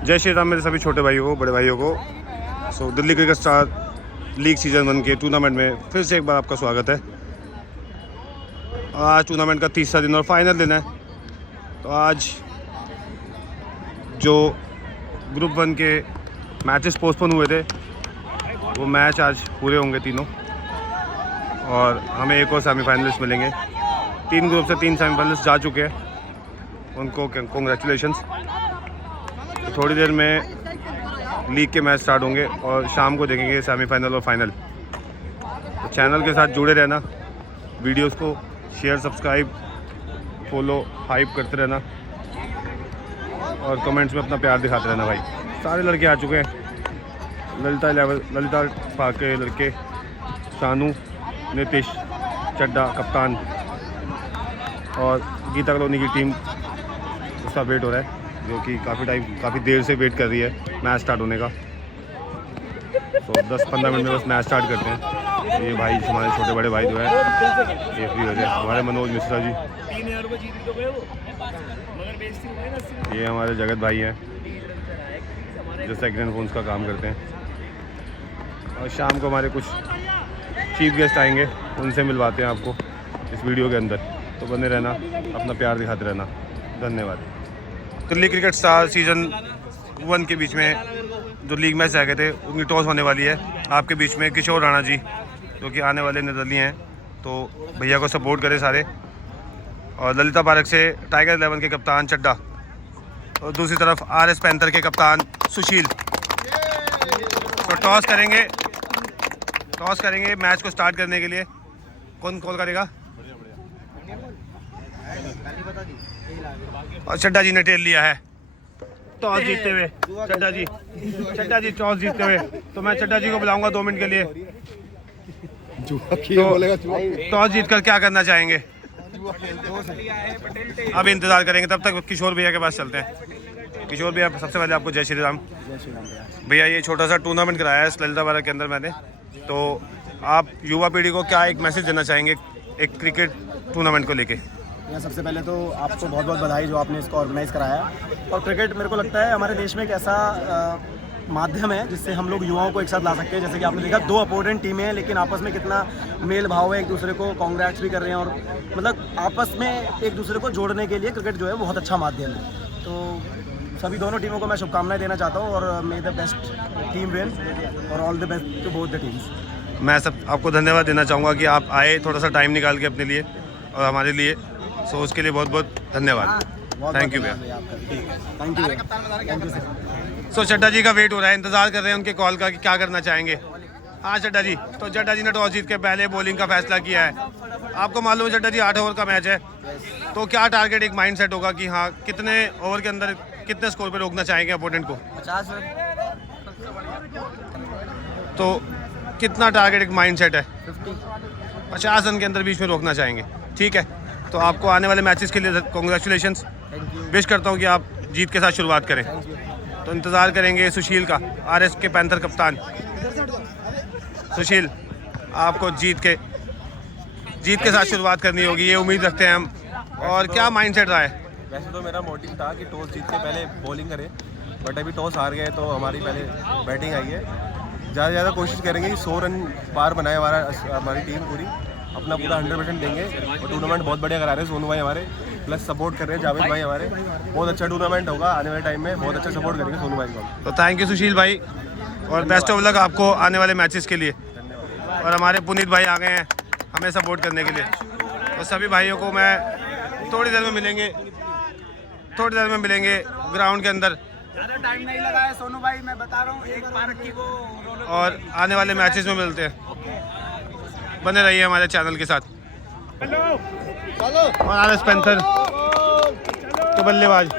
जय श्री राम मेरे सभी छोटे भाइयों को, बड़े भाइयों को। So Delhi cricket star league season 1 के टूर्नामेंट में फिर से एक बार आपका स्वागत है। आज टूर्नामेंट का तीसरा दिन और फाइनल दिन है। तो आज जो ग्रुप 1 के मैचेस पोस्टपोन हुए थे वो मैच आज पूरे होंगे तीनों, और हमें एक और सेमीफाइनलिस्ट मिलेंगे। 3 ग्रुप से 3 सेमीफाइनलिस्ट जा चुके हैं, उनको कॉन्ग्रेचुलेशंस। तो थोड़ी देर में लीग के मैच स्टार्ट होंगे और शाम को देखेंगे सेमीफाइनल और फाइनल। तो चैनल के साथ जुड़े रहना, वीडियोस को शेयर, सब्सक्राइब, फॉलो, हाइप करते रहना और कमेंट्स में अपना प्यार दिखाते रहना भाई। सारे लड़के आ चुके हैं, ललिता पार्क के लड़के, शानू, नीतीश, चड्डा कप्तान और गीता कॉलोनी की टीम, उसका वेट हो रहा है, जो कि काफ़ी देर से वेट कर रही है मैच स्टार्ट होने का। तो 10-15 मिनट में बस मैच स्टार्ट करते हैं। तो ये भाई हमारे छोटे बड़े भाई जो है ये फ्री हो जाए, हमारे मनोज मिश्रा जी, ये हमारे जगत भाई हैं जो सेकेंड फोन्स का काम करते हैं। और शाम को हमारे कुछ चीफ गेस्ट आएंगे, उनसे मिलवाते हैं आपको इस वीडियो के अंदर। तो बने रहना, अपना प्यार दिखाते रहना। धन्यवाद। दिल्ली क्रिकेट स्टार सीजन 1 के बीच में जो लीग मैच रह गए थे उनकी टॉस होने वाली है। आपके बीच में किशोर राणा जी जो कि आने वाले निर्दलीय हैं, तो भैया को सपोर्ट करें सारे। और ललिता पार्क से टाइगर 11 के कप्तान चड्डा, और दूसरी तरफ RS पैंथर के कप्तान सुशील। तो टॉस करेंगे मैच को स्टार्ट करने के लिए। कौन कॉल करेगा? और चड्डा जी ने टेल लिया है टॉस जीतते हुए। चड्डा जी टॉस जीतते हुए। तो मैं चड्डा जी को बुलाऊंगा 2 मिनट के लिए। तो टॉस जीतकर क्या करना चाहेंगे? अब इंतजार करेंगे, तब तक किशोर भैया के पास चलते हैं। किशोर भैया, सबसे पहले आपको जय श्री राम। भैया ये छोटा सा टूर्नामेंट कराया है ललिता पार्क के अंदर मैंने, तो आप युवा पीढ़ी को क्या एक मैसेज देना चाहेंगे एक क्रिकेट टूर्नामेंट को लेके? सबसे पहले तो आपको बहुत बहुत बधाई जो आपने इसको ऑर्गेनाइज़ कराया। और क्रिकेट मेरे को लगता है हमारे देश में एक ऐसा माध्यम है जिससे हम लोग युवाओं को एक साथ ला सकते हैं। जैसे कि आपने देखा 2 अपोनेंट टीमें हैं, लेकिन आपस में कितना मेल भाव है, एक दूसरे को कॉन्ग्रेट्स भी कर रहे हैं, और मतलब आपस में एक दूसरे को जोड़ने के लिए क्रिकेट जो है बहुत अच्छा माध्यम है। तो सभी दोनों टीमों को मैं शुभकामनाएं देना चाहता हूँ, और may the best team win और all the best to both the teams. मैं सब आपको धन्यवाद देना चाहूँगा कि आप आए थोड़ा सा टाइम निकाल के अपने लिए और हमारे लिए। सो उसके लिए बहुत बहुत धन्यवाद। थैंक यू भैया। Thank you sir. So Chadha ji का वेट हो रहा है, इंतजार कर रहे हैं उनके कॉल का कि क्या करना चाहेंगे। हाँ चड्डा जी, तो चड्डा जी ने टॉस जीत के पहले बॉलिंग का फैसला किया है। आपको मालूम है चड्डा जी 8 ओवर का मैच है, तो क्या टारगेट एक माइंड सेट होगा कि हाँ कितने ओवर के अंदर कितने स्कोर पे रोकना चाहेंगे अपोनेंट को? 50। तो कितना टारगेट एक माइंड सेट है? 50 रन के अंदर बीच में रोकना चाहेंगे। ठीक है, तो आपको आने वाले मैचेस के लिए कॉन्ग्रेचुलेशंस। विश करता हूँ कि आप जीत के साथ शुरुआत करें। तो इंतज़ार करेंगे सुशील का, RS के पैंथर कप्तान। सुशील, आपको जीत के साथ शुरुआत करनी होगी, ये उम्मीद रखते हैं हम। और क्या माइंडसेट रहा है? वैसे तो मेरा मोटिव था कि टॉस जीत के पहले बॉलिंग करें, बट अभी टॉस हार गए तो हमारी पहले बैटिंग आई है। ज़्यादा से ज़्यादा कोशिश करेंगे कि 100 रन पार बनाए हमारी टीम पूरी, अपना पूरा 100% देंगे। और टूर्नामेंट बहुत बढ़िया करा रहे हैं सोनू भाई हमारे, प्लस सपोर्ट कर रहे हैं जावेद भाई हमारे। बहुत अच्छा टूर्नामेंट होगा आने वाले टाइम में, बहुत अच्छा सपोर्ट करेंगे सोनू भाई को। तो थैंक यू सुशील भाई, और बेस्ट ऑफ लक आपको आने वाले मैचेस के लिए। और हमारे पुनीत भाई आ गए हैं हमें सपोर्ट करने के लिए। तो सभी भाइयों को मैं थोड़ी देर में मिलेंगे ग्राउंड के अंदर। ज़्यादा टाइम नहीं लगा है सोनू भाई, मैं बता रहा हूँ, एक पार्क की वो। और आने वाले मैचेस में मिलते हैं। बने रहिए हमारे चैनल के साथ। और RS पैंथर के बल्लेबाज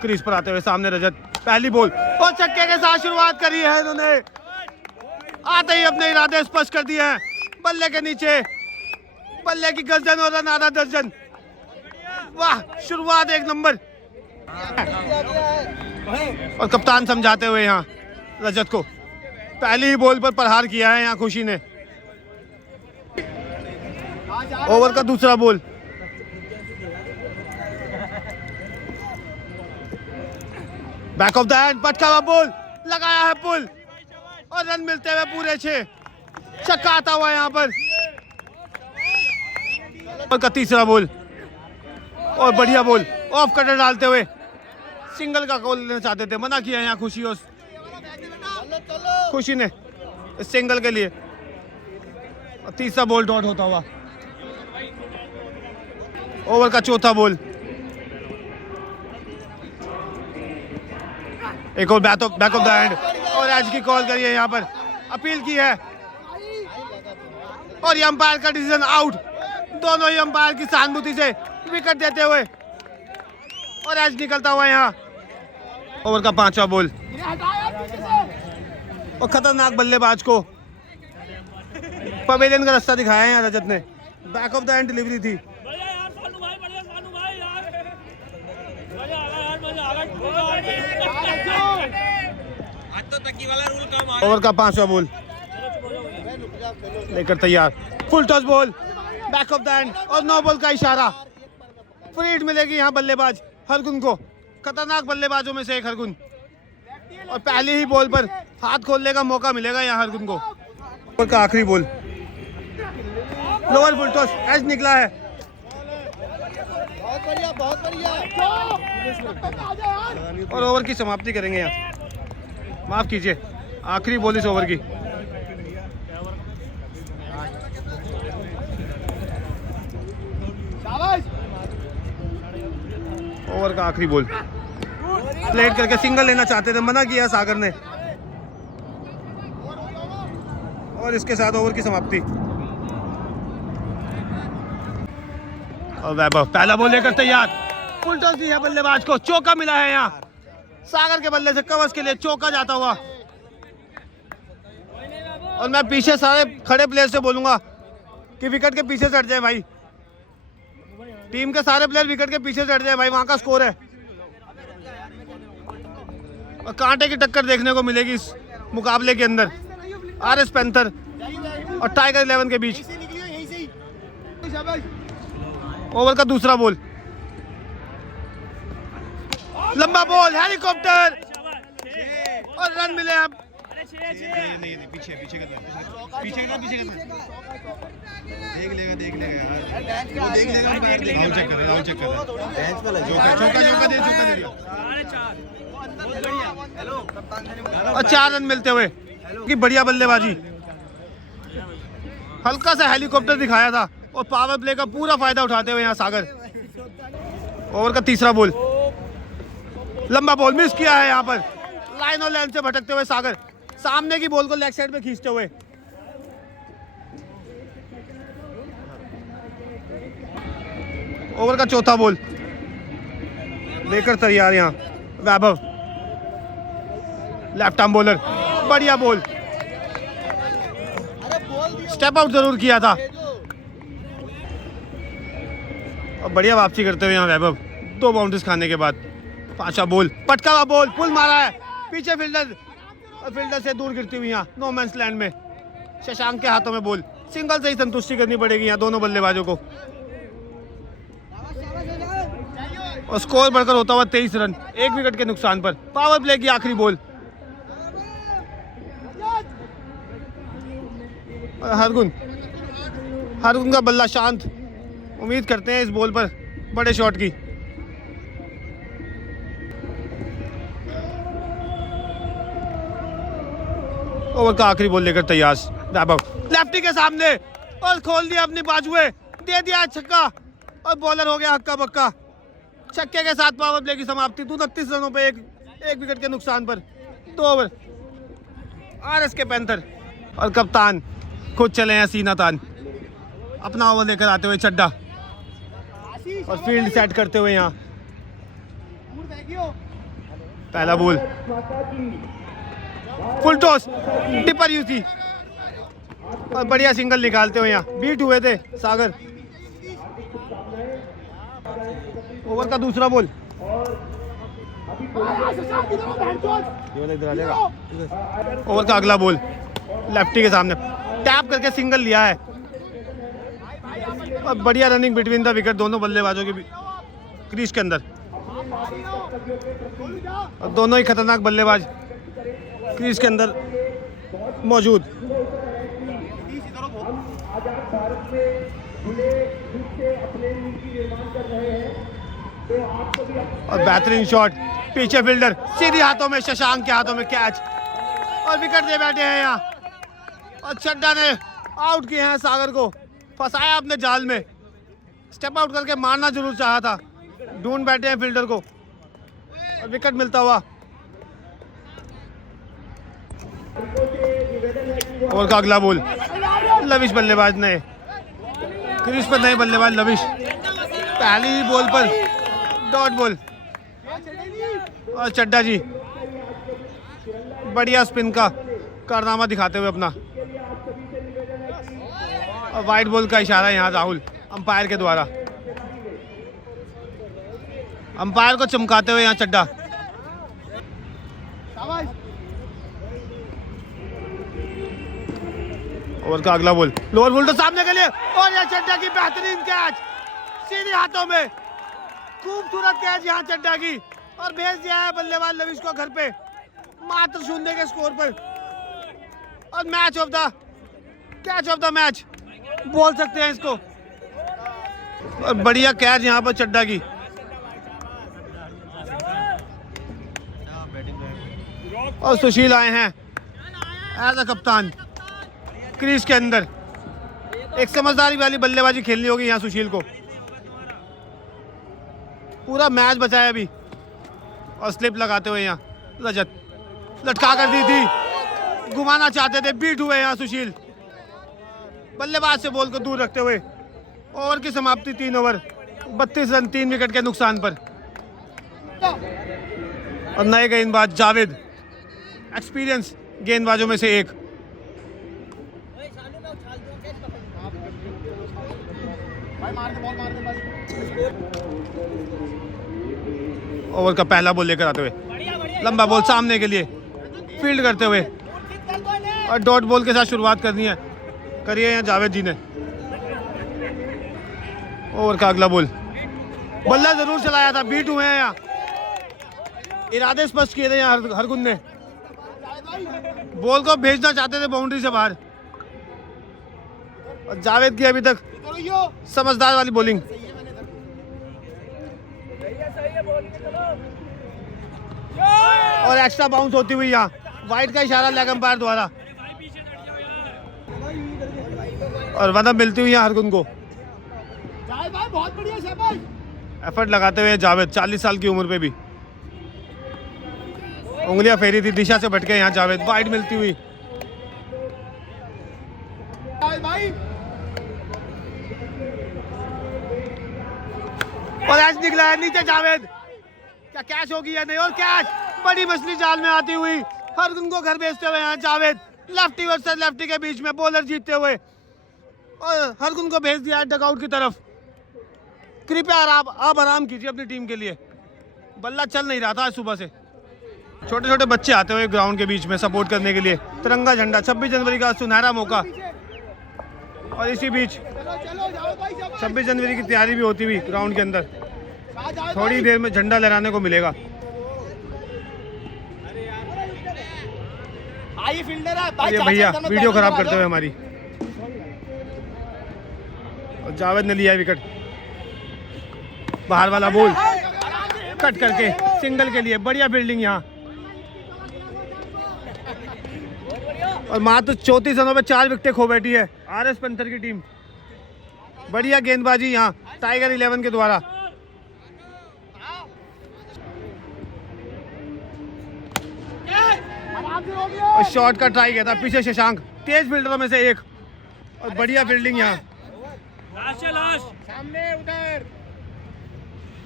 क्रीज पर आते हुए, सामने रजत, पहली बॉल और छक्के के साथ शुरुआत करी है इन्होंने। आते ही अपने इरादे स्पष्ट कर दिए हैं। बल्ले के नीचे बल्ले की गर्दन और रन आधा दर्जन। वाह, शुरुआत एक नंबर। और कप्तान समझाते हुए यहाँ रजत को पहली ही बॉल पर प्रहार किया है यहाँ खुशी ने। ओवर का दूसरा ball, back off the hand, पटका हुआ बॉल, लगाया है पुल और रन मिलते हुए पूरे 6। छक्का आता हुआ यहाँ पर। और का तीसरा बॉल और बढ़िया बॉल, ऑफ कटर डालते हुए सिंगल का गोल लेना चाहते थे, मना किया यहाँ खुशी ने सिंगल के लिए। और तीसरा बॉल डॉट होता हुआ। ओवर का चौथा बॉल, एक और बैक ऑफ द हैंड और एज की कॉल करी है, यहाँ पर अपील की है और ये अंपायर का डिसीजन आउट। दोनों ही अंपायर की सहानुभूति से विकेट देते हुए और एज निकलता हुआ यहाँ। ओवर का 5वां बॉल और खतरनाक बल्लेबाज को पवेलियन का रास्ता दिखाया है यहाँ रजत ने। Back off the hand delivery थी। ओवर का 5वां बॉल लेकर तैयार, full toss ball, back off the hand और नो बॉल का इशारा। फ्री हिट मिलेगी यहाँ बल्लेबाज हरगुन को, खतरनाक बल्लेबाजों में से एक हरगुन, और पहली ही बॉल पर हाथ खोलने का मौका मिलेगा यहाँ हरगुन को। ओवर का आखिरी ball, lower full toss, edge निकला है। बहुत बढ़िया। और ओवर की समाप्ति करेंगे यहाँ, माफ कीजिए आखिरी बॉल इस ओवर की। ओवर का आखिरी बॉल, प्लेट करके सिंगल लेना चाहते थे, मना किया सागर ने और इसके साथ ओवर की समाप्ति। और वैभव पहला बॉल लेकर तैयार, फुल टॉस दी है बल्लेबाज को, चौका मिला है यहाँ सागर के बल्ले से, कवच के लिए चौका जाता हुआ। और मैं पीछे सारे खड़े प्लेयर से बोलूंगा कि विकेट के पीछे से हट जाए भाई, टीम के सारे प्लेयर विकेट के पीछे से हट जाए भाई, वहां का स्कोर है। और कांटे की टक्कर देखने को मिलेगी इस मुकाबले के अंदर आरएस पैंथर और टाइगर 11 के बीच। ओवर का दूसरा बॉल, लंबा बॉल, हेलीकॉप्टर और रन मिले। अब पीछे देख लेगा और 4 रन मिलते हुए की बढ़िया बल्लेबाजी, हल्का सा हेलीकॉप्टर दिखाया था और पावर प्ले का पूरा फायदा उठाते हुए यहाँ सागर। ओवर का तीसरा बॉल, लंबा बॉल मिस किया है यहाँ पर, लाइन और लाइन से भटकते हुए सागर, सामने की बॉल को लेग साइड पे खींचते हुए। ओवर का चौथा बॉल लेकर तैयार यहाँ वैभव, लेफ्ट आर्म बॉलर, बढ़िया बॉल, स्टेप आउट जरूर किया था और बढ़िया वापसी करते हुए यहाँ वैभव 2 बाउंड्रीज खाने के बाद। 5वां बॉल, पटका हुआ बॉल, पुल मारा है पीछे फील्डर और फील्डर से दूर गिरती हुई यहाँ नो मैंस लैंड में। शशांक के हाथों में बॉल, सिंगल से ही संतुष्टि करनी पड़ेगी यहाँ दोनों बल्लेबाजों को। और स्कोर बढ़कर होता हुआ 23 रन, 1 विकेट के नुकसान पर। पावर प्ले की आखिरी बॉल, हरगुन का बल्ला शांत, उम्मीद करते हैं इस बॉल पर बड़े शॉट की। ओवर का आखिरी बॉल लेकर तैयार वैभव, लेफ्टी के सामने और खोल दिया अपनी बाजुएं, दे दिया छक्का और बॉलर हो गया हक्का बक्का। छक्के के साथ पावर प्ले की समाप्ति 29 रनों पे एक विकेट के नुकसान पर। 2 ओवर आरएस के पैंथर और कप्तान खुद चले हैं सीना तान, अपना ओवर लेकर आते हुए चड्डा और फील्ड सेट करते हुए यहाँ। पहला ball, full toss, tipper UC और बढ़िया सिंगल निकालते हुए यहाँ बीट हुए थे सागर। ओवर का दूसरा बॉल, ओवर का अगला बॉल, लेफ्टी के सामने टैप करके सिंगल लिया है और बढ़िया रनिंग बिटवीन द विकेट दोनों बल्लेबाजों के क्रीज के अंदर। और दोनों ही खतरनाक बल्लेबाज क्रीज के अंदर मौजूद। और बेहतरीन शॉट, पीछे फील्डर, सीधी हाथों में, शशांक के हाथों में कैच और विकेट दे बैठे हैं यहाँ। और चड्डा ने आउट किए हैं सागर को, फंसाया अपने जाल में, स्टेप आउट करके मारना जरूर चाहा था, ढूंढ बैठे हैं फील्डर को और विकेट मिलता हुआ। ओवर का अगला बॉल, लविश बल्लेबाज ने, क्रीज पर नए बल्लेबाज लविश, पहली ही बॉल पर डॉट बॉल। और चड्डा जी बढ़िया स्पिन का कारनामा दिखाते हुए अपना, और वाइट बॉल का इशारा यहाँ राहुल अंपायर के द्वारा, अंपायर को चमकाते हुए यहाँ चड्डा। ओवर का अगला बॉल, लोअर बॉल तो सामने के लिए, और यह चड्डा की बेहतरीन कैच, सीधे हाथों में, खूबसूरत कैच यहाँ चड्डा की, और भेज दिया है बल्लेबाज लविश को घर पे मात्र 0 के स्कोर पर। और match of the catch of the match बोल सकते हैं इसको। और बढ़िया कैच यहाँ पर चड्डा की। और सुशील आए हैं एज अ कप्तान क्रीज के अंदर, एक समझदारी वाली बल्लेबाजी खेलनी होगी यहाँ सुशील को। पूरा मैच बचाया अभी, और स्लिप लगाते हुए यहाँ रजत लटका कर दी थी, घुमाना चाहते थे, बीट हुए यहाँ सुशील, बल्लेबाज से बॉल को दूर रखते हुए। ओवर की समाप्ति 3 ओवर 32 रन 3 विकेट के नुकसान पर। और नए गेंदबाज जावेद, एक्सपीरियंस गेंदबाजों में से एक। ओवर का पहला बॉल लेकर आते हुए, लंबा बॉल सामने के लिए फील्ड करते हुए, और डॉट बॉल के साथ शुरुआत करनी है, करिए यहाँ जावेद जी ने। ओवर का अगला बॉल, बल्ला जरूर चलाया था, बीट हुए हैं यहाँ, इरादे स्पष्ट किए थे यहाँ हरगुन ने, बॉल को भेजना चाहते थे बाउंड्री से बाहर। और जावेद की अभी तक समझदार वाली बॉलिंग। और एक्स्ट्रा बाउंस होती हुई यहाँ, वाइड का इशारा लेग अंपायर द्वारा, और मतलब मिलती हुई यहाँ हरगुन को। एफर्ट लगाते हुए जावेद 40 साल की उम्र पे भी, उंगलियां फेरी थी, दिशा से भटके यहाँ जावेद, वाइड मिलती हुई। और ऐसे निकला है नीचे जावेद, क्या कैच होगी या नहीं, और कैच, बड़ी मछली जाल में आती हुई, हरगुन को घर भेजते हुए यहाँ जावेद, लेफ्टी वर्सेस लेफ्टी के बीच में बॉलर जीतते हुए, और हरगुन को भेज दिया डगआउट की तरफ। कृपया आप आराम कीजिए अपनी टीम के लिए, बल्ला चल नहीं रहा था आज सुबह से। छोटे छोटे बच्चे आते हुए ग्राउंड के बीच में सपोर्ट करने के लिए, तिरंगा झंडा, 26 जनवरी का सुनहरा मौका। और इसी बीच 26 जनवरी की तैयारी भी होती हुई ग्राउंड के अंदर, थोड़ी देर में झंडा लहराने को मिलेगा। ये भैया वीडियो खराब करते हुए हमारी, और जावेद ने लिया विकेट, बाहर वाला बॉल कट करके सिंगल के लिए, बढ़िया फील्डिंग यहाँ। और मात्र 34 रनों पे 4 विकेटें खो बैठी है आरएस पंथर की टीम। बढ़िया गेंदबाजी यहाँ टाइगर 11 के द्वारा। और शॉट का ट्राई किया था पीछे शशांक, तेज फील्डरों में से एक, और बढ़िया फील्डिंग यहाँ। सामने उधर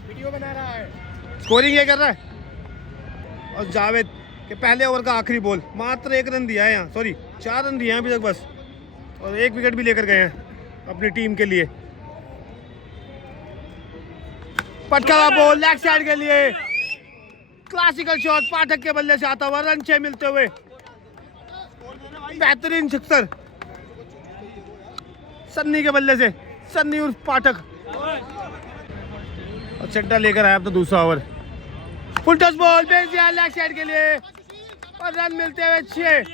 वीडियो बना रहा है, स्कोरिंग ये कर रहा है। और जावेद के पहले ओवर का आखिरी बॉल, मात्र 1 रन दिया है यहाँ, सॉरी 4 रन दिए हैं अभी तक बस, और 1 विकेट भी लेकर गए हैं अपनी टीम के लिए। पटका बॉल लेग साइड के लिए, क्लासिकल शॉट पाठक के बल्ले से आता हुआ, रन 6 मिलते हुए, बेहतरीन सिक्सर सन्नी के बल्ले से, सन्नी उर्फ पाठक। और चड्डा लेकर आया अपना दूसरा ओवर। फुल टॉस बॉल भेज दिया लेग साइड के लिए और रन मिलते हुए 6।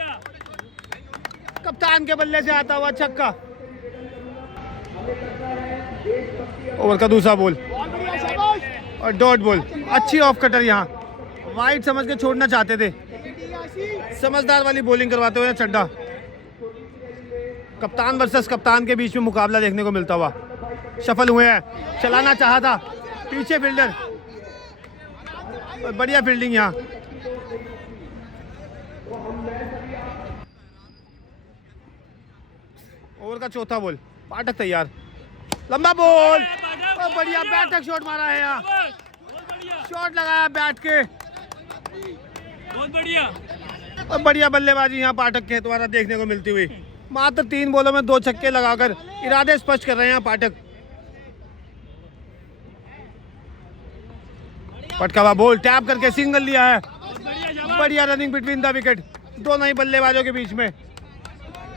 कप्तान के बल्ले से आता हुआ छक्का। ओवर का दूसरा बॉल और डॉट बॉल। अच्छी ऑफ कटर यहाँ वाइड समझ के छोड़ना चाहते थे, समझदार वाली बॉलिंग करवाते हुए चड्डा। कप्तान वर्सेस कप्तान के बीच में मुकाबला देखने को मिलता हुआ। सफल हुए हैं, चलाना चाहा था पीछे फील्डर और बढ़िया फील्डिंग यहाँ। ओवर का चौथा बॉल, पाठक तैयार, लंबा बॉल और बढ़िया बैठक शॉट मारा है यहाँ, शॉट लगाया बैट के, बहुत बढ़िया और बढ़िया बल्लेबाजी यहाँ पाठक के द्वारा देखने को मिलती हुई। मात्र 3 बॉलों में 2 छक्के लगाकर इरादे स्पष्ट कर रहे हैं यहाँ पाठक। पटका हुआ बॉल टैप करके सिंगल लिया है, बढ़िया रनिंग बिटवीन द विकेट दोनों ही बल्लेबाजों के बीच में।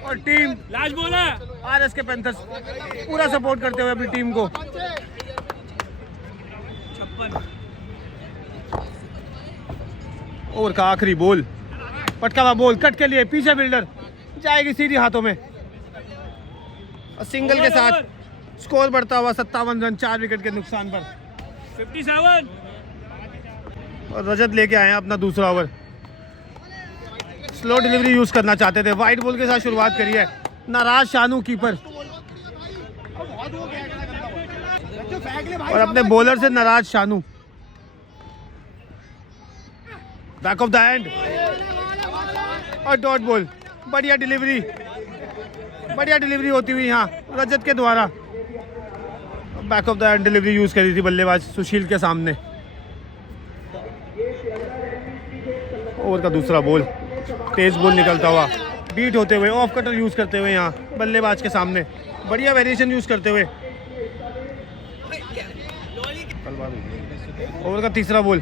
और टीम लास्ट बॉल है आरएस के पैंथर्स पूरा सपोर्ट करते हुए अपनी टीम को। 56 ओवर का आखिरी बॉल, पटका हुआ बॉल कट के लिए पीछे फील्डर जाएगी सीधी हाथों में और सिंगल के साथ स्कोर बढ़ता हुआ 57 रन 4 विकेट के नुकसान पर। 57 और रजत लेके आए हैं अपना दूसरा ओवर। स्लो डिलीवरी यूज करना चाहते थे, वाइड बॉल के साथ शुरुआत करी है। नाराज शानू कीपर और अपने बॉलर से नाराज Shanu. Back off the hand और डॉट बॉल, बढ़िया डिलीवरी होती हुई यहाँ रजत के द्वारा। Back off the hand delivery use करी थी बल्लेबाज सुशील के सामने। ओवर का दूसरा बॉल, तेज बॉल निकलता हुआ बीट होते हुए ऑफ कटर यूज करते हुए यहाँ बल्लेबाज के सामने, बढ़िया वेरिएशन यूज करते हुए। ओवर का तीसरा ball,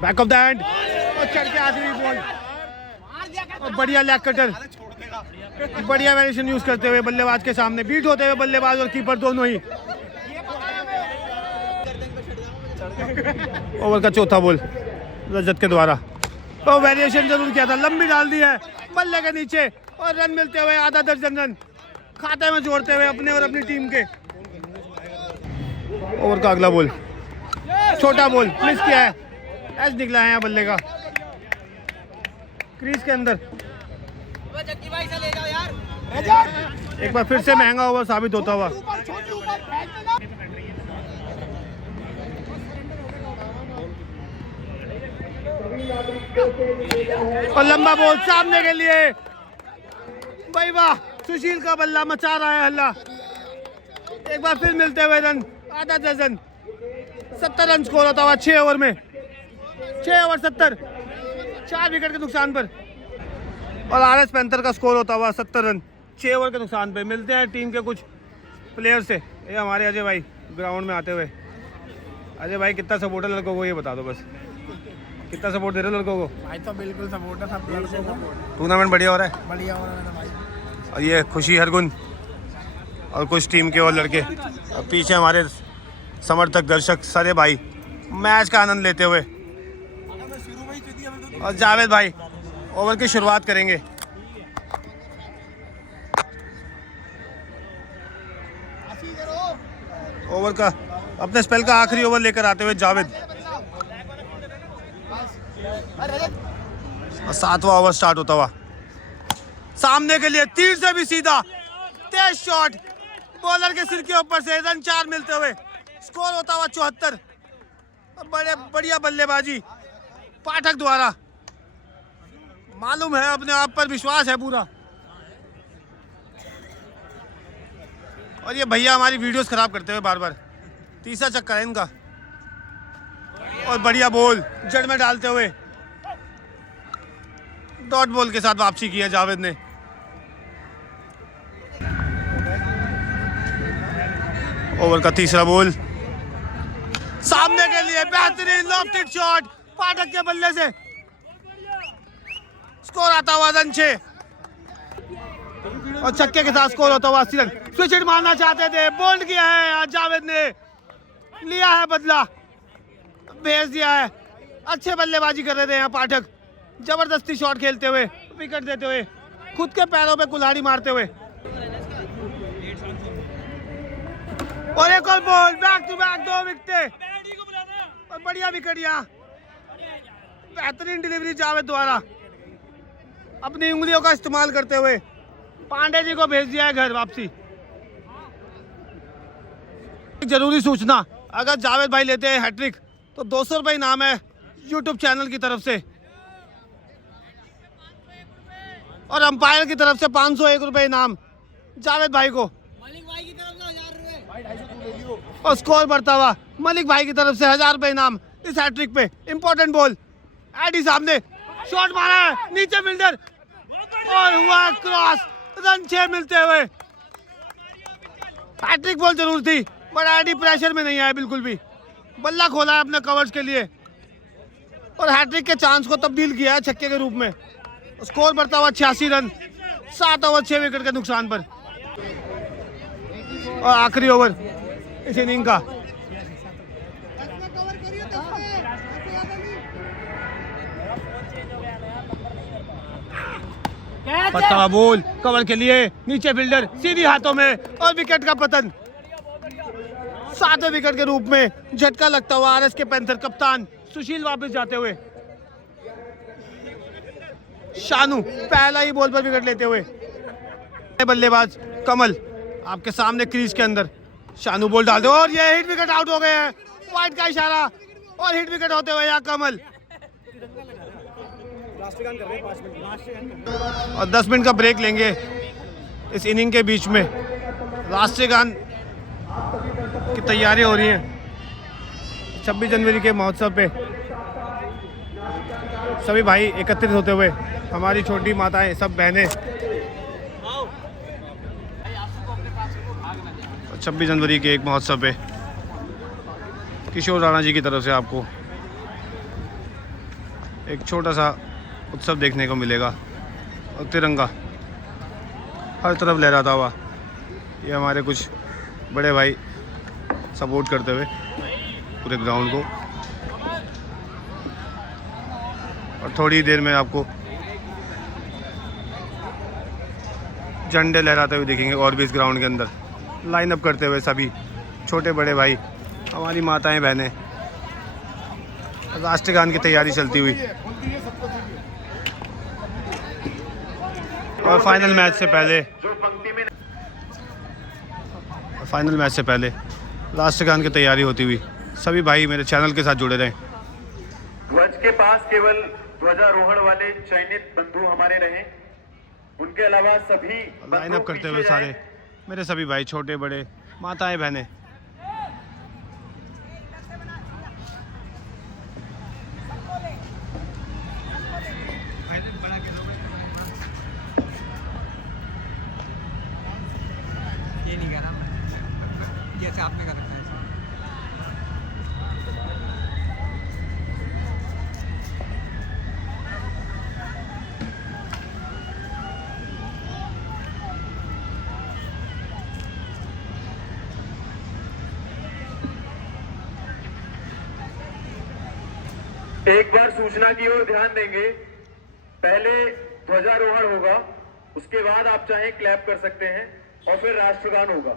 back off the hand और चढ़ के आखिरी बॉल और बढ़िया लेग कटर, बढ़िया वेरिएशन यूज करते हुए बल्लेबाज के सामने, बीट होते हुए बल्लेबाज और कीपर दोनों ही। ओवर का चौथा बॉल रजत के द्वारा, तो वेरिएशन जरूर किया था, लंबी डाल दी है बल्ले के नीचे और रन मिलते हुए आधा दर्जन रन खाते में जोड़ते हुए अपने और अपनी टीम के। ओवर का अगला बॉल, छोटा बॉल मिस किया है, एज निकला है यहाँ बल्ले का क्रीज के अंदर। एक बार फिर से महंगा ओवर साबित होता हुआ। और लंबा बॉल सामने के लिए, भाई वाह, सुशील का बल्ला मचा रहा है हल्ला। एक बार फिर मिलते हुए रन आधा दर्जन, 70 रन स्कोर होता हुआ 6 ओवर में, 6 ओवर 70, 4 विकेट के नुकसान पर। और आरएस पैंथर का स्कोर होता हुआ 70 रन 6 ओवर के नुकसान पे। मिलते हैं टीम के कुछ प्लेयर से। ये हमारे अजय भाई ग्राउंड में आते हुए। अजय भाई कितना सपोर्ट है लड़कों को ये बता दो बस, कितना सपोर्ट दे रहे हो लड़कों को? भाई तो बिल्कुल सपोर्ट है सब लड़कों को, टूर्नामेंट बढ़िया हो रहा है, बढ़िया हो रहा है भाई। और ये खुशी हरगुन और कुछ टीम के और लड़के और पीछे हमारे समर्थक दर्शक सारे भाई मैच का आनंद लेते हुए। और जावेद भाई ओवर की शुरुआत करेंगे। ओवर का अपने स्पेल का आखिरी ओवर लेकर आते हुए जावेद। और 7वां ओवर स्टार्ट होता हुआ, सामने के लिए तीर से भी सीधा तेज शॉट बॉलर के सिर के ऊपर से, रन 4 मिलते हुए स्कोर होता हुआ 74। बड़े बढ़िया बल्लेबाजी पाठक द्वारा, मालूम है अपने आप पर विश्वास है पूरा। और ये भैया हमारी वीडियोस खराब करते हुए बार बार, तीसरा चक्कर है इनका। और बढ़िया बॉल जड़ में डालते हुए डॉट बॉल के साथ वापसी की है जावेद ने। ओवर का तीसरा बॉल, सामने के लिए बेहतरीन लॉफ्टेड शॉट पाठक के बल्ले से, स्कोर आता हुआ रन 6 और छक्के के साथ स्कोर होता हुआ 80 रन। स्विच हिट मारना चाहते थे, बोल्ड किया है जावेद ने, लिया है बदला, भेज दिया है अच्छे बल्लेबाजी कर रहे थे यहाँ पाठक, जबरदस्ती शॉट खेलते हुए, विकेट देते हुए, खुद के पैरों पे कुल्हाड़ी मारते हुए। और एक और बॉल, बैक टू बैक 2 विकेटें और बढ़िया विकेट यहाँ। बेहतरीन डिलीवरी जावेद द्वारा अपनी उंगलियों का इस्तेमाल करते हुए पांडे जी को भेज दिया है घर वापसी। जरूरी सूचना, अगर जावेद भाई लेते हैं हैट्रिक तो 200 रुपये इनाम है यूट्यूब चैनल की तरफ से, और अंपायर की तरफ से 501 रुपये इनाम जावेद भाई को। और स्कोर बढ़ता हुआ मलिक भाई की तरफ से 1000 रुपये इनाम इस हैट्रिक पे। इंपॉर्टेंट बॉल, एडी सामने शॉट मारा है, नीचे फील्डर और हुआ क्रॉस, रन 6 मिलते हुए। हैट्रिक बॉल जरूर थी पर एडी प्रेशर में नहीं आया बिल्कुल भी, बल्ला खोला है अपने कवर्स के लिए और हैट्रिक के चांस को तब्दील किया है छक्के के रूप में। स्कोर बढ़ता हुआ 86 रन 7 ओवर 6 विकेट के नुकसान पर। और आखिरी ओवर इस इनिंग का। पत्ता बॉल कवर के लिए, नीचे फील्डर सीधी हाथों में और विकेट का पतन। 7वें विकेट के रूप में झटका लगता हुआ आरएस के पैंथर कप्तान सुशील वापस जाते हुए। शानू पहला ही बॉल पर विकेट लेते हुए। बल्लेबाज कमल आपके सामने क्रीज के अंदर, शानू बॉल डाल दो और ये हिट विकेट, आउट हो गए हैं। वाइड का इशारा और हिट विकेट होते हुए यहाँ कमल। और 10 मिनट का ब्रेक लेंगे इस इनिंग के बीच में। राष्ट्रीय गान की तैयारी हो रही है 26 जनवरी के महोत्सव पे। सभी भाई एकत्रित होते हुए, हमारी छोटी माताएं, सब बहनें। 26 जनवरी के एक महोत्सव पे किशोर राणा जी की तरफ से आपको एक छोटा सा उत्सव देखने को मिलेगा। और तिरंगा हर तरफ लहराता हुआ, ये हमारे कुछ बड़े भाई सपोर्ट करते हुए पूरे ग्राउंड को। और थोड़ी देर में आपको झंडे लहराते हुए दिखेंगे और भी इस ग्राउंड के अंदर लाइन अप करते हुए सभी छोटे बड़े भाई, हमारी माताएं बहनें। राष्ट्रगान की तैयारी चलती हुई। और फाइनल मैच से पहले राष्ट्रगान की तैयारी होती हुई सभी भाई मेरे चैनल के साथ जुड़े रहें। ध्वज के पास केवल ध्वजारोहण वाले चयनित बंधु हमारे रहें, उनके अलावा सभी लाइन अप करते हुए सारे मेरे सभी भाई, छोटे बड़े, माताएं बहनें। ये नहीं कह रहा मैं, जैसे आपने कर रखा है। एक बार सूचना की ओर ध्यान देंगे। पहले ध्वजारोहण होगा, उसके बाद आप चाहें क्लैप कर सकते हैं और फिर राष्ट्रगान होगा।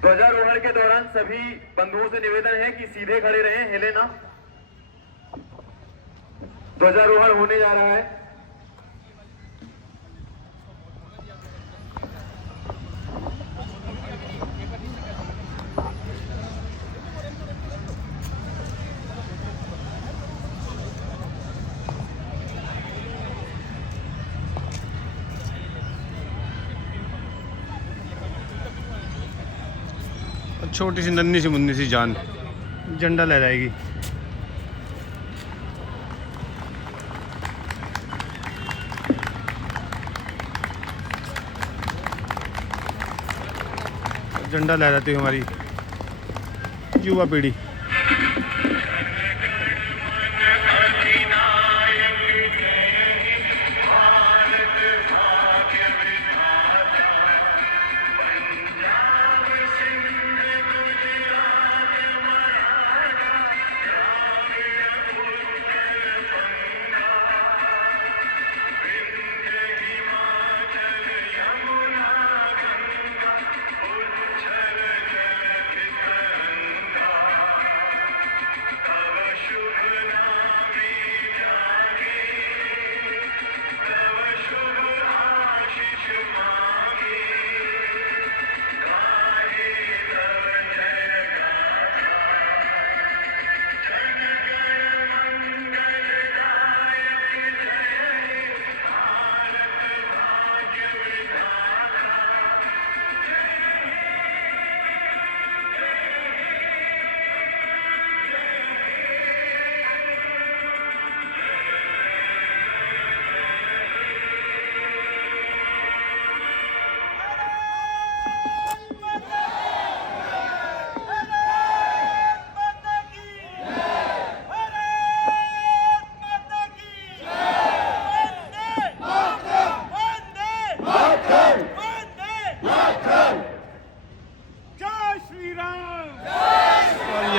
ध्वजारोहण के दौरान सभी बंधुओं से निवेदन है कि सीधे खड़े रहें, हिले ना। ध्वजारोहण होने जा रहा है। छोटी सी नन्ही सी मुन्नी सी जान झंडा लहराएगी। झंडा लहराती हुई हमारी युवा पीढ़ी।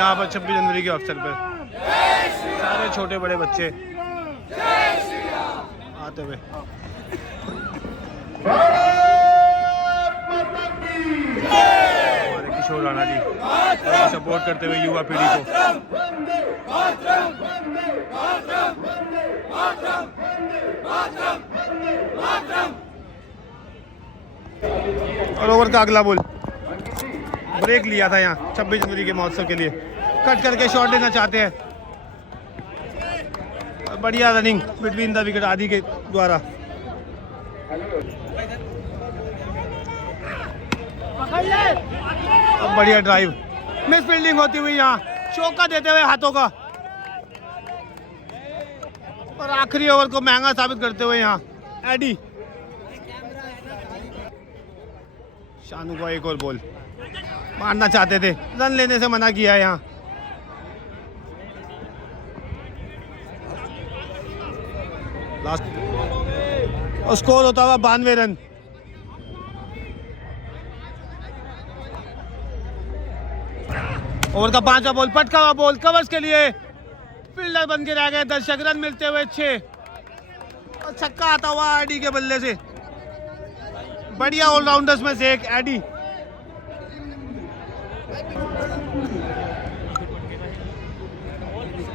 यहाँ पर 26 जनवरी के अवसर पर सारे छोटे बड़े बच्चे आते हुए। हमारे किशोर राणा जी सपोर्ट करते हुए युवा पीढ़ी को। और ओवर का अगला बॉल ब्रेक लिया था यहाँ 26 जनवरी के महोत्सव के लिए, कट करके शॉट लेना चाहते हैं। और बढ़िया रनिंग बिटवीन द विकेट आदि के द्वारा। अब बढ़िया ड्राइव, मिस फील्डिंग होती हुई यहाँ, चौका देते हुए हाथों का, और आखिरी ओवर को महंगा साबित करते हुए यहाँ एडी। शानू को एक और बॉल मारना चाहते थे, रन लेने से मना किया है यहाँ। लास्ट और स्कोर होता हुआ 92 रन। ओवर का 5वां बॉल, पटका हुआ बॉल कवर्स के लिए, फील्डर बन के रह गए दर्शक, रन मिलते हुए 6 और छक्का आता हुआ एडी के बल्ले से। बढ़िया ऑलराउंडर्स में से एक एडी।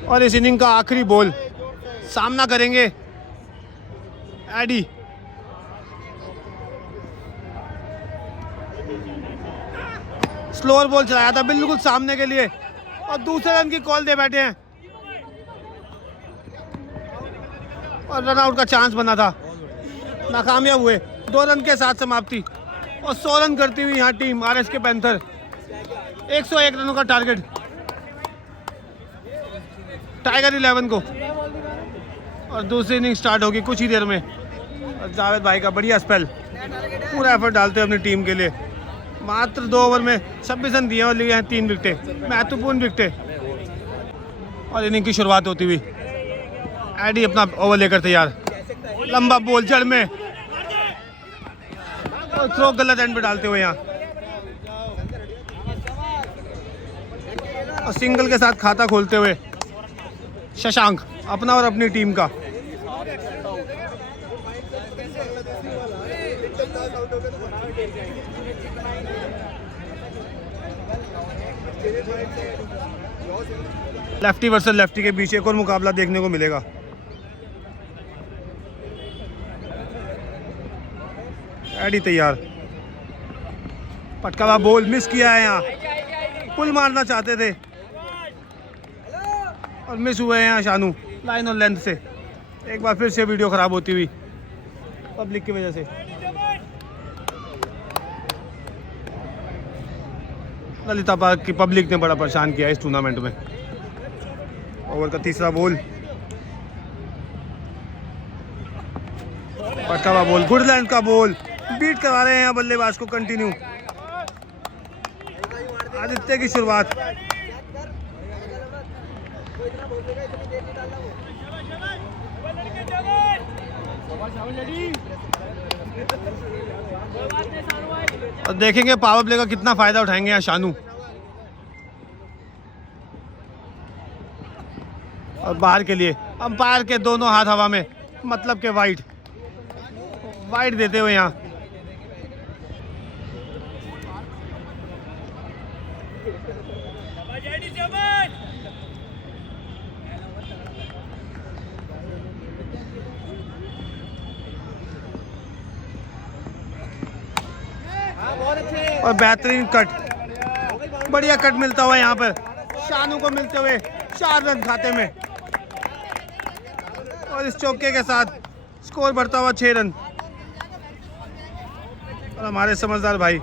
और इस इनिंग का आखिरी बॉल सामना करेंगे एडी। स्लोअर बॉल चलाया था बिल्कुल सामने के लिए और दूसरे रन की कॉल दे बैठे हैं और रन आउट का चांस बना था, नाकामयाब हुए। 2 रन के साथ समाप्ति और 100 रन करती हुई यहाँ टीम आरएस के पैंथर। 101 रनों का टारगेट टाइगर 11 को। और दूसरी इनिंग स्टार्ट होगी कुछ ही देर में। और जावेद भाई का बढ़िया स्पेल, पूरा एफर्ट डालते हैं अपनी टीम के लिए। मात्र 2 ओवर में 26 रन दिए और लिए हैं 3 विकेटें, महत्वपूर्ण विकेटें। और इनिंग की शुरुआत होती हुई एडी अपना ओवर लेकर तैयार, लंबा बॉल जड़ में और थ्रो गलत एंड पे डालते हुए यहाँ। और सिंगल के साथ खाता खोलते हुए शशांक, अपना और अपनी टीम का। लेफ्टी वर्सेस लेफ्टी के बीच एक और मुकाबला देखने को मिलेगा। एडी तैयार, पटका हुआ बॉल मिस किया है यहाँ, पुल मारना चाहते थे और मिस हुए हैं यहाँ शानू लाइन और लेंथ से। एक बार फिर से वीडियो खराब होती हुई पब्लिक की वजह से। ललिता पार्क की पब्लिक ने बड़ा परेशान किया इस टूर्नामेंट में। ओवर का 3रा बॉल, पटका हुआ बॉल, गुडलैंड का बॉल, बीट करवा रहे हैं बल्लेबाज को कंटिन्यू। आदित्य की शुरुआत, और देखेंगे पावर प्ले का कितना फायदा उठाएंगे यहाँ शानू। और बाहर के लिए अंपायर के दोनों हाथ हवा में, मतलब के वाइड देते हुए यहाँ। और बेहतरीन कट, बढ़िया कट मिलता हुआ यहाँ पर शानू को मिलते हुए 4 रन खाते में। और इस चौके के साथ स्कोर बढ़ता हुआ 6 रन। और हमारे समझदार भाई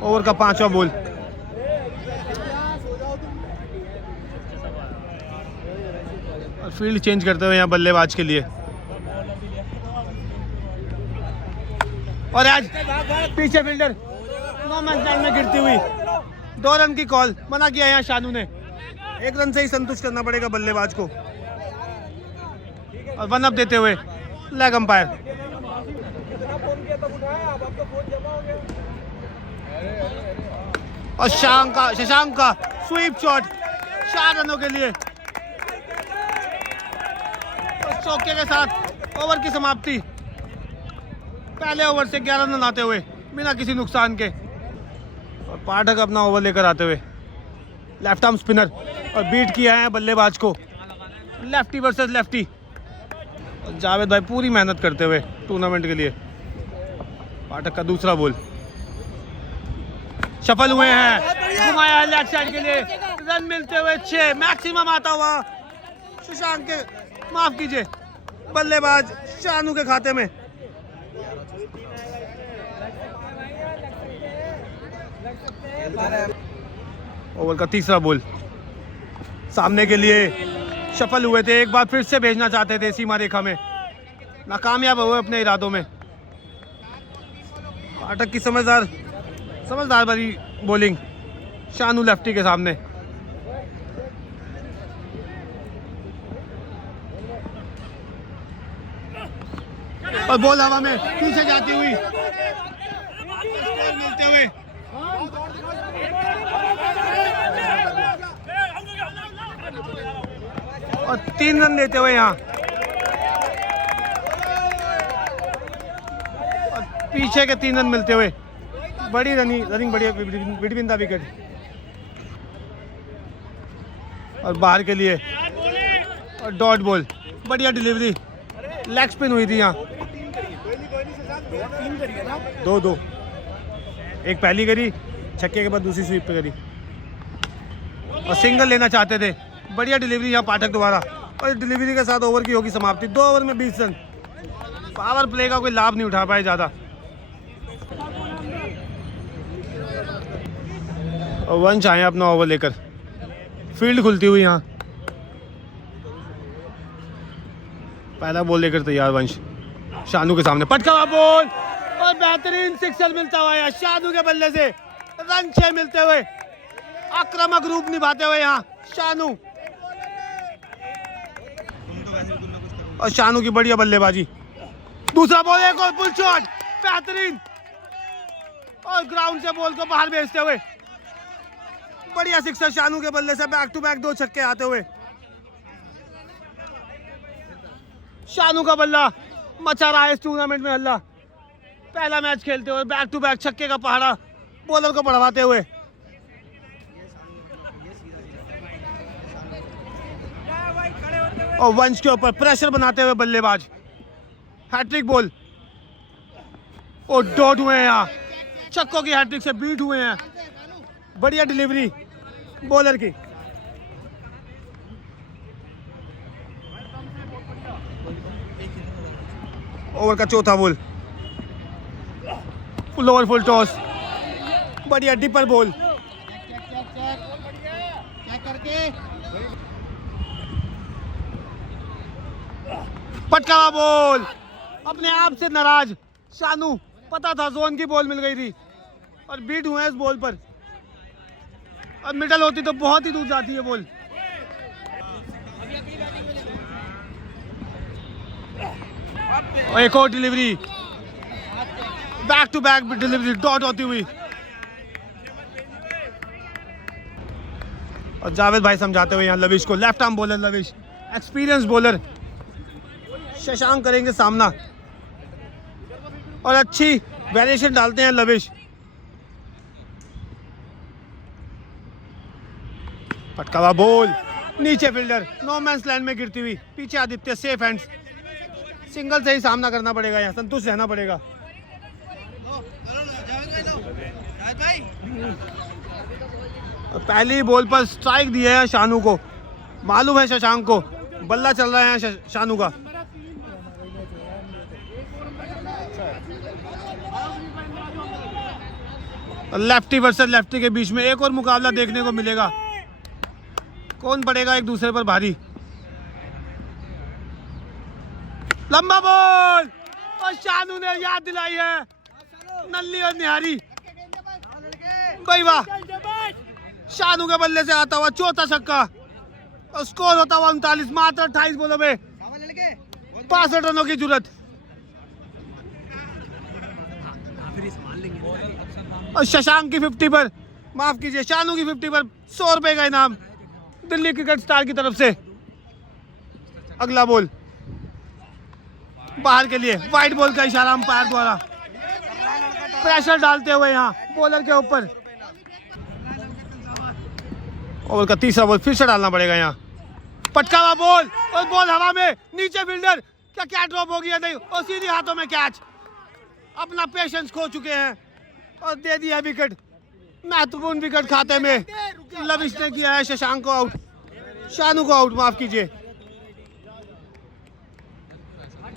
ओवर का 5वां बॉल, और फील्ड चेंज करते हुए यहाँ बल्लेबाज के लिए। और आज पीछे फील्डर नो मैच लैंड में गिरती हुई, 2 रन की कॉल, मना किया यहाँ शानू ने। 1 रन से ही संतुष्ट करना पड़ेगा बल्लेबाज को। और 1 अप देते हुए लेग अंपायर। और शशांक का स्वीप शॉट 4 रनों के लिए। और चौके के साथ ओवर की समाप्ति। पहले ओवर से 11 रन आते हुए बिना किसी नुकसान के। और पाठक अपना ओवर लेकर आते हुए लेफ्ट आर्म स्पिनर और बीट किया है बल्लेबाज को। Lefty versus lefty. और जावेद भाई पूरी मेहनत करते हुए टूर्नामेंट के लिए। पाठक का दूसरा बॉल सफल हुए हैं, घुमाया है लेग साइड के लिए। रन मिलते हुए 6 मैक्सिमम आता हुआ शशांक के, माफ कीजिए, बल्लेबाज शानू के खाते में। ओवर का तीसरा बॉल सामने के लिए सफल हुए थे। एक बार फिर से भेजना चाहते थे सीमा रेखा में, नाकामयाब हुए अपने इरादों में। पाठक की समझदार भरी बॉलिंग शानू लेफ्टी के सामने। और बॉल हवा में पीछे जाती हुई मिलते हुए। और 3 रन लेते हुए यहाँ। और पीछे के 3 रन मिलते हुए बड़ी रनिंग बढ़िया बिटवीन द विकेट। और बाहर के लिए और डॉट बॉल, बढ़िया डिलीवरी, लेग स्पिन हुई थी यहाँ। 2-2, एक पहली करी छक्के के बाद दूसरी स्वीप पे करी और सिंगल लेना चाहते थे। बढ़िया डिलीवरी यहाँ पाठक द्वारा। और डिलीवरी के साथ ओवर की होगी समाप्ति। 2 ओवर में 20 रन। पावर प्ले का कोई लाभ नहीं उठा पाए ज़्यादा। और वंश आए अपना ओवर लेकर। फील्ड खुलती हुई यहाँ। पहला बॉल लेकर तैयार वंश शानू के सामने। पटका हुआ बॉल और बेहतरीन सिक्सर मिलता हुआ है शानू के बल्ले से। रन 6 मिलते हुए आक्रामक रूप निभाते हुए यहाँ शानू। और शानू की बढ़िया बल्लेबाजी। दूसरा बॉल, एक और फुल शॉट, बेहतरीन। और ग्राउंड से बॉल को बाहर भेजते हुए बढ़िया सिक्सर शानू के बल्ले से। बैक टू बैक 2 छक्के आते हुए शानू का बल्ला मचा रहा है इस टूर्नामेंट में हल्ला। पहला मैच खेलते हुए बैक टू बैक छक्के का पहाड़ा बॉलर को बढ़वाते हुए। और वंश के ऊपर प्रेशर बनाते हुए बल्लेबाज। हैट्रिक बॉल और डॉट हुए हैं यहाँ। छक्कों की हैट्रिक से बीट हुए हैं। बढ़िया डिलीवरी बॉलर की। ओवर का चौथा ball, full over full toss, बढ़िया डिपर बॉल। पटका हुआ बॉल, अपने आप से नाराज शानू। पता था जोन की बॉल मिल गई थी और बीट हुए इस बॉल पर। और मिडल होती तो बहुत ही दूर जाती है बॉल। और एक और delivery, back to back delivery dot होती हुई। और जावेद भाई समझाते हुए यहाँ लविश को। Left arm bowler lavish, experience bowler. Shashank करेंगे सामना और अच्छी वेरिएशन डालते हैं लविश। पटकावा बॉल, नीचे फील्डर, नो मैंस लैंड में गिरती हुई। पीछे आदित्य, सेफ हैंड्स। सिंगल से ही सामना करना पड़ेगा यहाँ, संतुष्ट रहना पड़ेगा। पहली बॉल पर स्ट्राइक दिया है शानू को। मालूम है शशांक को बल्ला चल रहा है शानू का। लेफ्टी वर्सेस लेफ्टी के बीच में एक और मुकाबला देखने को मिलेगा। कौन पड़ेगा एक दूसरे पर भारी। लंबा बॉल और शानू ने याद दिलाई है नल्ली और निहारी। भाई वाह, शानू के बल्ले से आता हुआ चौथा छक्का और स्कोर होता हुआ 39। मात्र 28 बॉलों में 65 रनों की जरूरत। और शशांक की 50 पर, माफ कीजिए शानू की 50 पर 100 रुपए का इनाम दिल्ली क्रिकेट स्टार की तरफ से। अगला बॉल बाहर के लिए, वाइड बॉल का इशारा अंपायर द्वारा। प्रेशर डालते हुए यहाँ बॉलर के ऊपर। ओवर का तीसरा बॉल फिर से डालना पड़ेगा यहाँ। पटका हुआ बॉल और बॉल हवा में, नीचे फील्डर, क्या ड्रॉप हो गया? नहीं, और सीधी हाथों में कैच। अपना पेशेंस खो चुके हैं और दे दिया विकेट। महत्वपूर्ण विकेट खाते में लविश ने किया है शशांक को आउट, शानू को आउट, माफ कीजिए।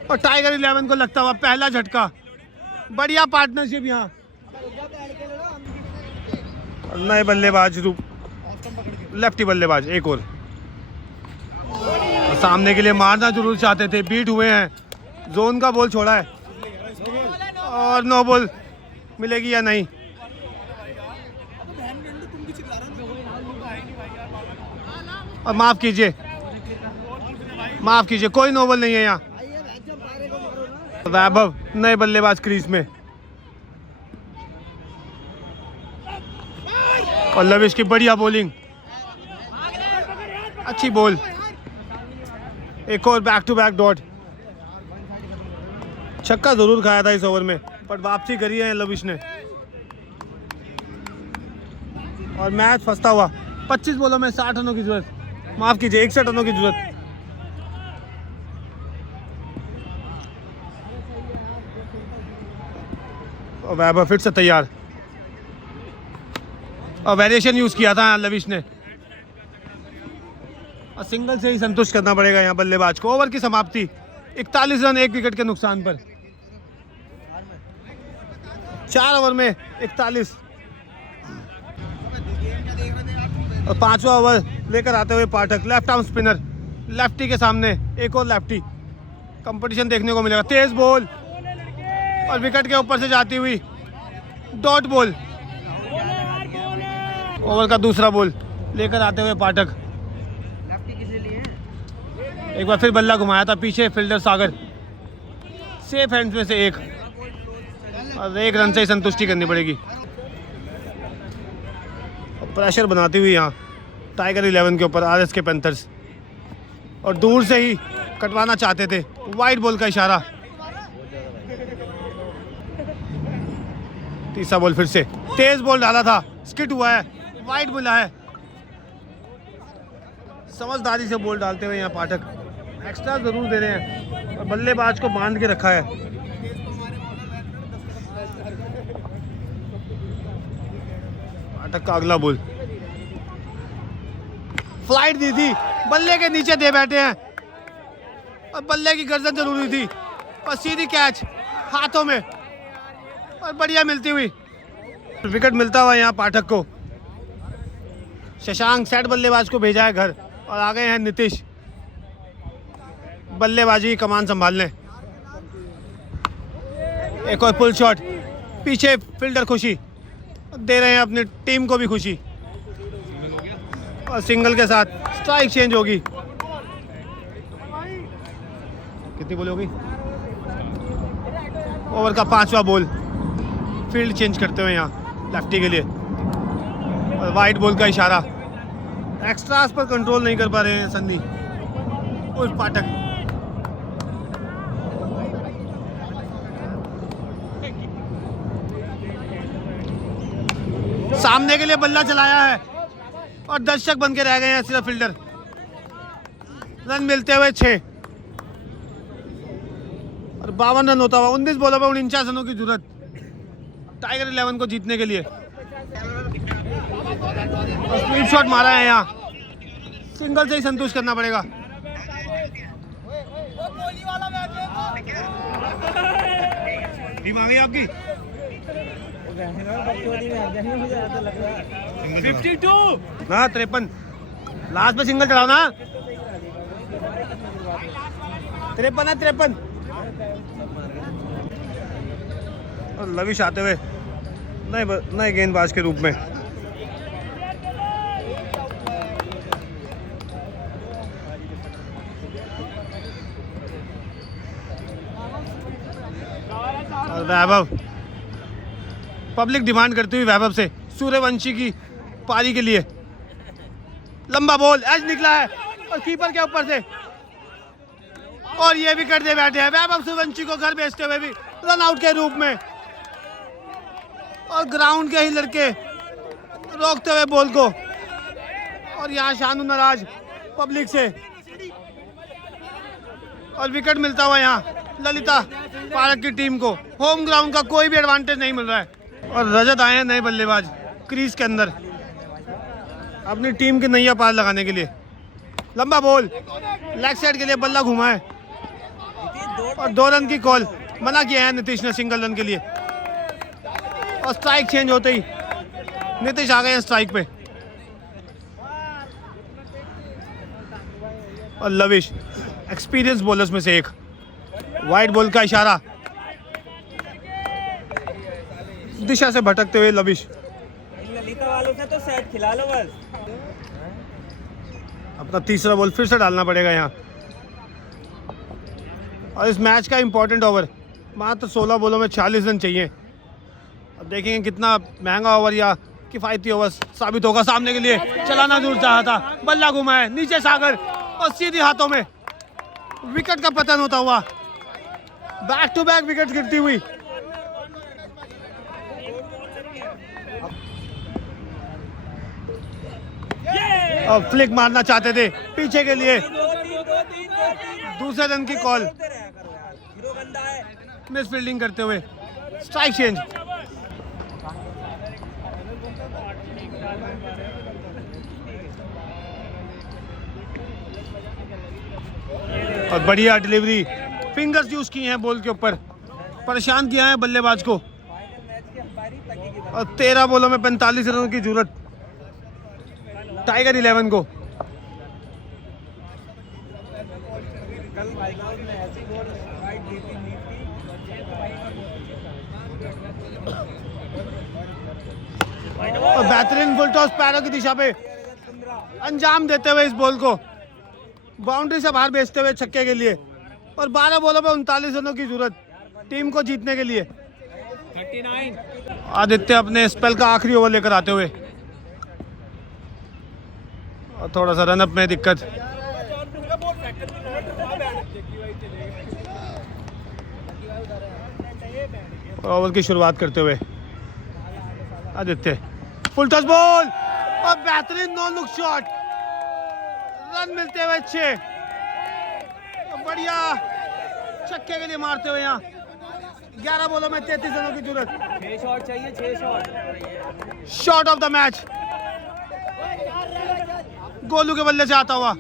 और टाइगर 11 को लगता हुआ पहला झटका। बढ़िया पार्टनरशिप यहाँ। नए बल्लेबाज रूप, लेफ्टी बल्लेबाज एक और सामने के लिए मारना जरूर चाहते थे, बीट हुए हैं। जोन का बॉल छोड़ा है और नो बॉल मिलेगी या नहीं। और माफ कीजिए कोई नो बॉल नहीं है यहाँ। वैभव नए बल्लेबाज क्रीज में और लविश की बढ़िया बॉलिंग, अच्छी बॉल। एक और बैक टू बैक डॉट। छक्का जरूर खाया था इस ओवर में, पर वापसी करी है लविश ने और मैच फंसता हुआ। 25 बॉलों में 60 रनों की जरूरत, माफ कीजिए 61 रनों की जरूरत। और वैभव फिर से तैयार और वेरिएशन यूज किया था लविश ने और सिंगल से ही संतुष्ट करना पड़ेगा यहाँ बल्लेबाज को। ओवर की समाप्ति 41 रन 1 विकेट के नुकसान पर। 4 ओवर में 41 और 5वां ओवर लेकर आते हुए पाठक। लेफ्ट आर्म स्पिनर, लेफ्टी के सामने एक और लेफ्टी। कंपटीशन देखने को मिलेगा। तेज बॉल और विकेट के ऊपर से जाती हुई डॉट बॉल। ओवर का दूसरा बॉल लेकर आते हुए पाठक। एक बार फिर बल्ला घुमाया था पीछे फील्डर सागर। सेफ हैंड्स में से एक और 1 रन से ही संतुष्टि करनी पड़ेगी। प्रेशर बनाती हुई यहाँ टाइगर 11 के ऊपर आरएस के पैंथर्स और दूर से ही कटवाना चाहते थे। वाइड बॉल का इशारा। तीसरा बॉल फिर से तेज बॉल डाला था, स्किट हुआ है, वाइड मिला है। समझदारी से बॉल डालते हुए यहाँ पाठक एक्स्ट्रा जरूर दे रहे हैं और बल्लेबाज को बांध के रखा है। पाठक का अगला बॉल फ्लाइट दी थी, बल्ले के नीचे दे बैठे हैं और बल्ले की गर्दन जरूरी थी और सीधी कैच हाथों में और बढ़िया मिलती हुई विकेट मिलता हुआ यहाँ पाठक को। शशांक सेट बल्लेबाज को भेजा है घर और आ गए हैं नीतीश बल्लेबाजी की कमान संभालने। एक और पुल शॉट, पीछे फील्डर खुशी दे रहे हैं अपनी टीम को भी खुशी और सिंगल के साथ स्ट्राइक चेंज होगी। कितनी बॉल होगी? ओवर का 5वां बॉल। फील्ड चेंज करते हुए यहाँ लेफ्टी के लिए और वाइड बॉल का इशारा। एक्स्ट्रास पर कंट्रोल नहीं कर पा रहे हैं संधि और पाठक। सामने के लिए बल्ला चलाया है और दर्शक बन के रह गए हैं सिर्फ फील्डर। रन मिलते हुए 6 और 52 रन होता हुआ 19 बॉलों पर 49 रनों की जरूरत टाइगर 11 को जीतने के लिए। स्पीड शॉट मारा है यहाँ, सिंगल से ही संतुष्ट करना पड़ेगा। टीम आ गई आपकी 52 ना 53 लास्ट में सिंगल चढ़ाओ ना। 53 है 53 और लविश आते हुए नए गेंदबाज के रूप में। और वैभव पब्लिक डिमांड करती हुई वैभव से सूर्यवंशी की पारी के लिए। लंबा बॉल एज निकला है और कीपर के ऊपर से, और ये विकेट दे बैठे हैं वैभव सूर्यवंशी को घर भेजते हुए भी रन आउट के रूप में। और ग्राउंड के ही लड़के रोकते हुए बॉल को, और यहाँ शानू नाराज पब्लिक से, और विकेट मिलता हुआ यहाँ ललिता पारक की टीम को। होम ग्राउंड का कोई भी एडवांटेज नहीं मिल रहा है। और रजत आए हैं नए बल्लेबाज क्रीज के अंदर अपनी टीम की नैया पार लगाने के लिए। लंबा बॉल लेग साइड के लिए, बल्ला घुमा है और 2 रन की कॉल मना किया है नीतीश ने सिंगल रन के लिए। और स्ट्राइक चेंज होते ही नीतीश आ गए हैं स्ट्राइक पे। और लविश एक्सपीरियंस बॉलर्स में से एक, वाइड बॉल का इशारा, दिशा से भटकते हुए लविश। ललिता वालों से तो सेट खिला लो बस। अपना तीसरा बॉल फिर से डालना पड़ेगा यहाँ। और इस मैच का इंपॉर्टेंट ओवर, मात्र 16 बॉलों में 46 रन चाहिए। अब देखेंगे कितना महंगा ओवर या किफायती ओवर साबित होगा सामने के लिए। चलाना दूर चाहा था, बल्ला घुमा है नीचे सागर और सीधे हाथों में विकेट का पतन होता हुआ। बैक टू बैक विकेट गिरती हुई। अब फ्लिक मारना चाहते थे पीछे के लिए, दूसरे रन की कॉल, मिस फील्डिंग करते हुए स्ट्राइक चेंज। और बढ़िया डिलीवरी, फिंगर्स यूज किए हैं बॉल के ऊपर, परेशान किया है बल्लेबाज को। और 13 बॉलों में 45 रनों की जरूरत टाइगर 11 को। और बेहतरीन फुल टॉस पैरों की दिशा पे अंजाम देते हुए इस बॉल को बाउंड्री से बाहर भेजते हुए छक्के के लिए। और 12 बॉलों पे 39 रनों की जरूरत टीम को जीतने के लिए। 39। आदित्य अपने स्पेल का आखिरी ओवर लेकर आते हुए, और थोड़ा सा रनअप में दिक्कत। ओवर की शुरुआत करते हुए आदित्य, फुल टॉस बॉल और बेहतरीन नो लुक शॉट, रन मिलते हुए 6। बढ़िया छक्के के लिए मारते हुए यहाँ 11 बॉलों में 33 रनों की जरूरत। 6 शॉट चाहिए, 6 shot. Shot of the match Golu के बल्ले से आता हुआ।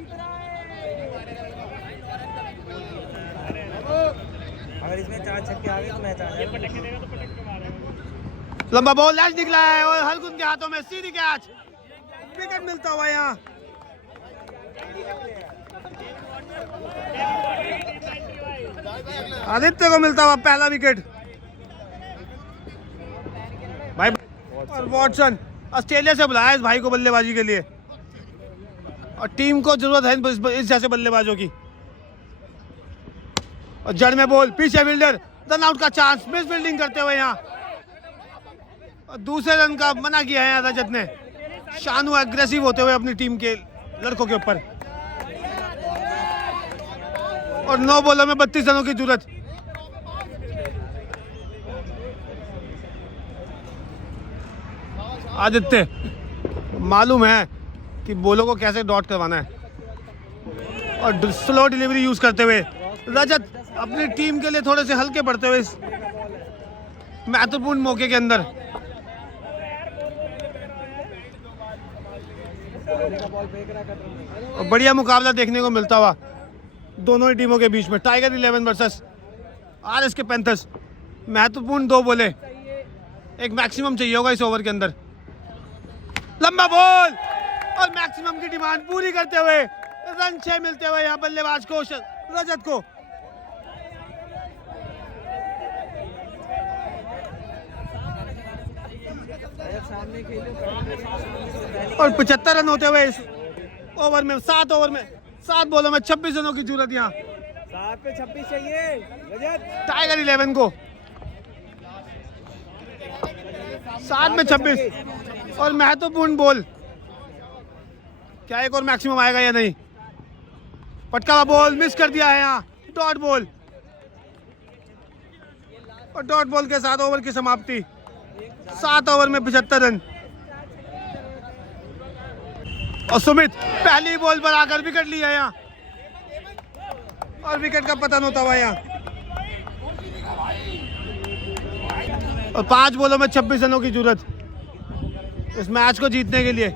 अगर इसमें 4 छक्के आ गए तो मैच आ जाएगा। लंबा बॉल लैच निकला है और हरगुन के हाथों में सीधी कैच, विकेट मिलता हुआ यहाँ। आदित्य को मिलता हुआ पहला विकेट भाई। और वॉटसन ऑस्ट्रेलिया से बुलाया इस भाई को बल्लेबाजी के लिए, और टीम को जरूरत है इस जैसे बल्लेबाजों की। और जड़ में बॉल, पीछे फील्डर, रन आउट का चांस, मिस फील्डिंग करते हुए यहाँ। और दूसरे रन का मना किया है रजत ने। शानू एग्रेसिव होते हुए अपनी टीम के लड़कों के ऊपर। और 9 बॉलों में 32 रनों की जरूरत। आदित्य मालूम है कि बॉलों को कैसे डॉट करवाना है, और स्लो डिलीवरी यूज करते हुए रजत अपनी टीम के लिए थोड़े से हल्के पड़ते हुए इस महत्वपूर्ण मौके के अंदर। और बढ़िया मुकाबला देखने को मिलता हुआ दोनों ही टीमों के बीच में। टाइगर 11 वर्सेस आरएस के पैंथर्स। महत्वपूर्ण 2 बॉलें, एक मैक्सिमम चाहिए होगा इस ओवर के अंदर। लंबा बॉल और मैक्सिमम की डिमांड पूरी करते हुए रन 6 मिलते हुए यहाँ बल्लेबाज को रजत को। और 75 रन होते हुए इस ओवर में 7 बॉलों में 26 रनों की जरूरत यहाँ 7 पे 26 चाहिए रजत। टाइगर 11 को। 7 में 26 और महत्वपूर्ण बॉल, क्या एक और मैक्सिमम आएगा या नहीं? पटका हुआ बॉल मिस कर दिया है यहाँ, डॉट बॉल, और डॉट बॉल के साथ ओवर की समाप्ति। 7 ओवर में 75 रन। और सुमित पहली बॉल पर आकर विकेट लिया यहाँ, और विकेट का पतन होता हुआ यहाँ। और 5 बॉलों में 26 रनों की जरूरत इस मैच को जीतने के लिए।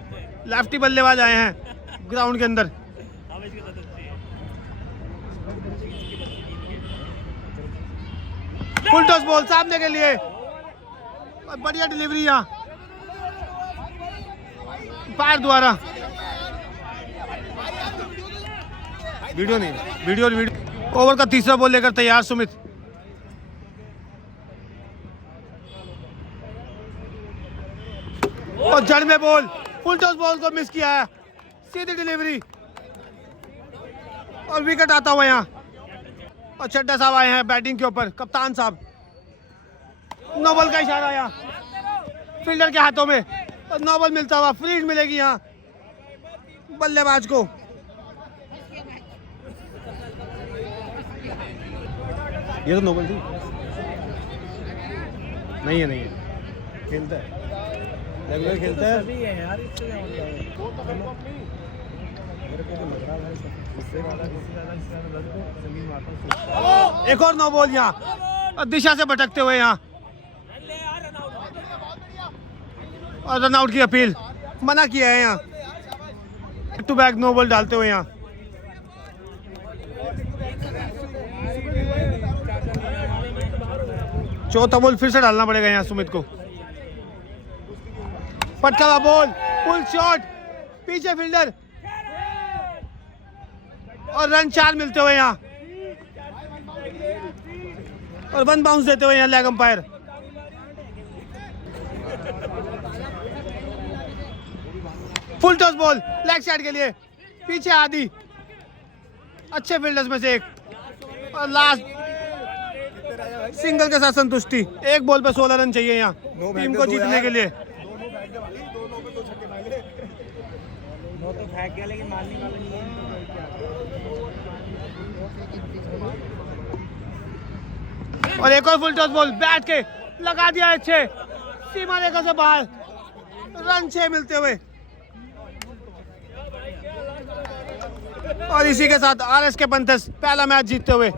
लेफ्टी बल्लेबाज आए हैं ग्राउंड के अंदर। फुल टॉस बॉल सामने के लिए, और बढ़िया डिलीवरी यहाँ पैर द्वारा। वीडियो नहीं, वीडियो। ओवर का तीसरा बॉल लेकर तैयार सुमित। और जड़ में बॉल, फुल टॉस बॉल को मिस किया है, सीधी डिलीवरी और विकेट आता हुआ यहाँ। और चड्डा साहब आए हैं बैटिंग के ऊपर, कप्तान साहब। नो बॉल का इशारा यहाँ फील्डर के हाथों में, और नो बॉल मिलता हुआ, फ्री हिट मिलेगी यहाँ बल्लेबाज को। ये तो नो बॉल थी, नहीं है, नहीं है, खेलता है, रेगुलर खेलता है। एक और नो बॉल यहाँ, और दिशा से भटकते हुए यहाँ, और रन आउट की अपील मना किया है यहाँ। Back to back no ball डालते हुए यहाँ। चौथा बॉल फिर से डालना पड़ेगा यहाँ सुमित को। पटका हुआ बॉल, फुल शॉट, पीछे फील्डर, और रन 4 मिलते हुए यहाँ, और 1 बाउंस देते हुए यहाँ leg umpire. Full toss ball leg side के लिए, पीछे आदि, अच्छे फील्डर्स में से एक, और लास्ट सिंगल के साथ संतुष्टि। एक बॉल पे 16 रन चाहिए यहाँ टीम को जीतने के लिए। और एक और फुल टॉस बॉल बैट के लगा दिया है 6, सीमा रेखा से बाहर, रन 6 मिलते हुए। और इसी के साथ RSK पंथर्स पहला मैच जीतते हुए